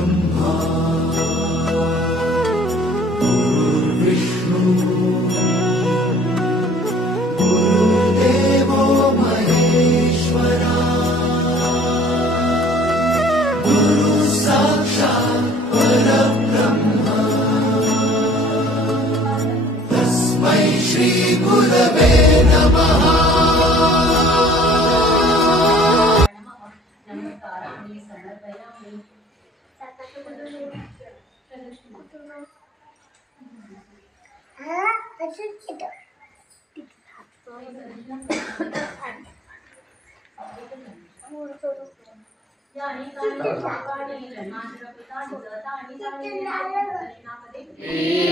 ब्रह्मा गुरुर्विष्णु गुरुर्देवो महेश्वरा गुरु साक्षात् परब्रह्म तस्मै श्री गुरवे नमः।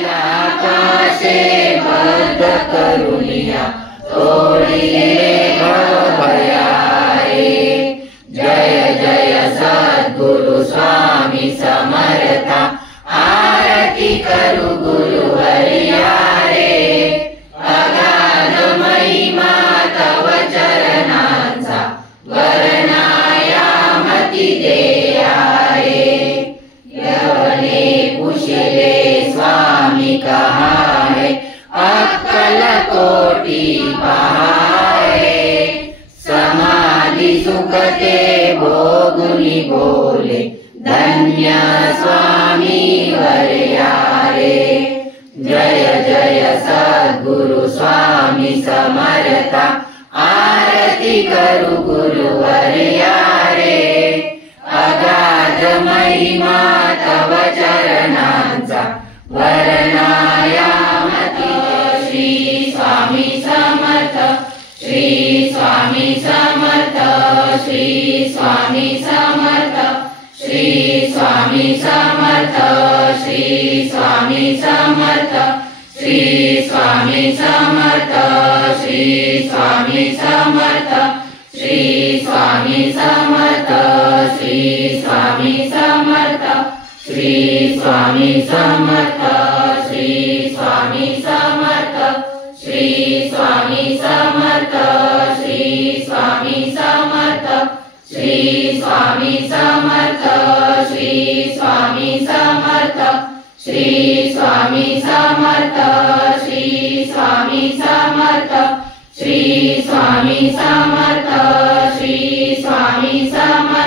आकाशे बद्ध करुणिया तोडिले भवभयारे। जय जय सद्गुरु स्वामी समर्था आरती करू गुरुवर्या रे। अगाध महिमा तव चरणांचा वर्णायामती देया रे। यवने कुशले स्वामी कहा है अक्कल कोटि पहाए। समाधि सुखते भोगुनि बोले धन्य स्वामी वर्या रे। जय जय सद्गुरु स्वामी समर्था आरती करू गुरुवर्या रे। अगाध महिमा तव चरणांचा वर्णायामती। श्री स्वामी समर्थ श्री स्वामी समर्थ श्री स्वामी समर्थ श्री स्वामी समर्थ श्री स्वामी समर्थ श्री स्वामी समर्थ श्री स्वामी समर्थ श्री स्वामी समर्थ श्री स्वामी समर्थ श्री स्वामी समर्थ श्री स्वामी समर्थ श्री स्वामी समर्थ श्री स्वामी समर्थ श्री स्वामी समर्थ श्री स्वामी समर्थ श्री स्वामी समर्थ श्री स्वामी समर्थ श्री स्वामी समर्थ श्री स्वामी समर्थ।